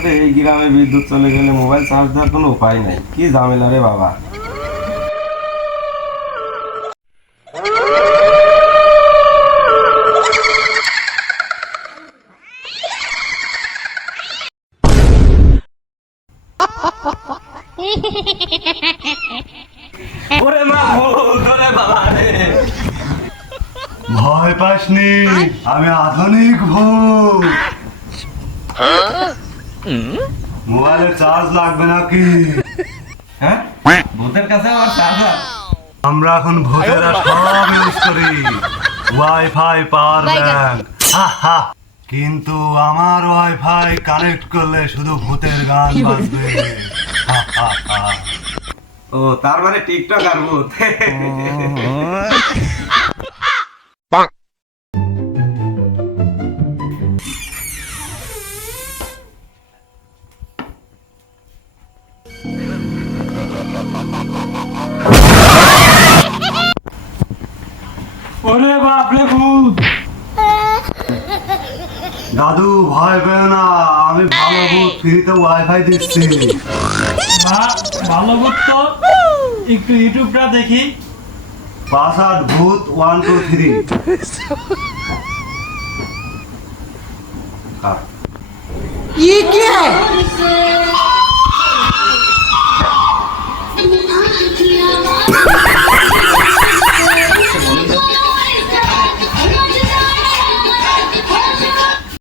আরে এই গ্রামে বিদ্যুৎ চলে গেলে মোবাইল চার্জ দেওয়ার কোনো উপায় নাই, কি ঝামেলা রে বাবা। ওরে মা ভূত, ওরে বাবা রে। ভয় পাসনি, আমি আধুনিক ভূত। মোবাইলে চার্জ লাগবে নাকি? হ্যাঁ, ভূতের কাছে আমার চার্জার? আমরা এখন ভূতেরা সব ইউজ করি, ওয়াইফাই, পাওয়ার ব্যাংক। কিন্তু আমার ওয়াইফাই কানেক্ট করলে শুধু ভূতের গান বাজবে। ও তার মানে টিকটক আর ভূত। ওরে বাপরে ভূত। দাদু ভয় পেও না, আমি ভালো ভূত, ফ্রিতে ওয়াইফাই দিচ্ছি। ভালো ভূত তো, একটু ইউটিউবটা দেখি। প্রাসাদ ভূত 1 2 3। ये क्या है?